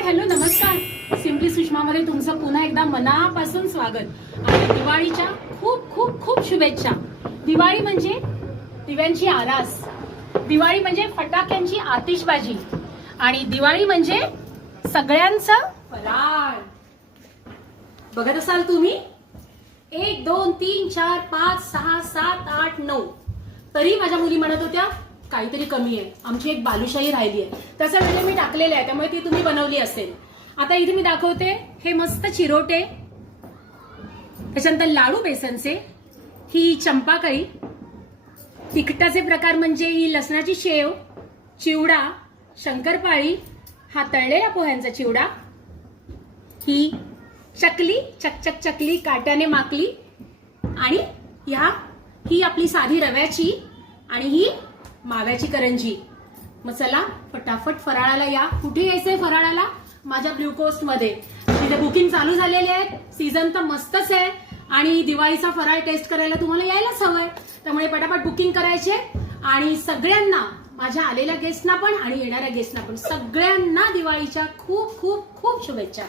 Hi hello नमस्कार. Simply सुषमामध्ये तुमचं पुन्हा एकदा मनापासून स्वागत. आणि दिवाळीच्या खूप खूप खूप शुभेच्छा. दिवाळी म्हणजे दिव्यांची आरास, दिवाळी म्हणजे फटाक्यांची आतिषबाजी आणि दिवाळी म्हणजे सगळ्यांचं फराळ. बघत असाल तुम्ही 1 2 3 4 5 6 7 8 9 तरी माझ्या मुली म्हणत होत्या काहीतरी कमी आहे, आमची एक बालुशाही राहिली आहे. तसं म्हणजे मी टाकलेलं आहे, त्यामुळे ती तुम्ही बनवली असेल. आता इथे मी दाखवते हे मस्त चिरोटे, त्याच्यानंतर लाडू बेसनचे, ही चंपाकळी, तिखटाचे प्रकार म्हणजे ही लसणाची शेव, चिवडा, शंकरपाळी, हा तळलेला पोह्यांचा चिवडा, ही चकली चकचक चकली काट्याने माकली, आणि ही आपली साधी रव्याची, आणि ही माव्याची करंजी. मग चला फटाफट फराळाला या. कुठे यायचंय फराळाला? माझ्या ब्ल्यू कोस्ट मध्ये. तिथे बुकिंग चालू झालेले आहेत. सीझन तर मस्तच आहे आणि दिवाळीचा फराळ टेस्ट करायला तुम्हाला यायलाच हवंय. त्यामुळे पटापट बुकिंग करायचे. आणि सगळ्यांना, माझ्या आलेल्या गेस्टना पण आणि येणाऱ्या गेस्टना पण, सगळ्यांना दिवाळीच्या खूप खूप खूप शुभेच्छा.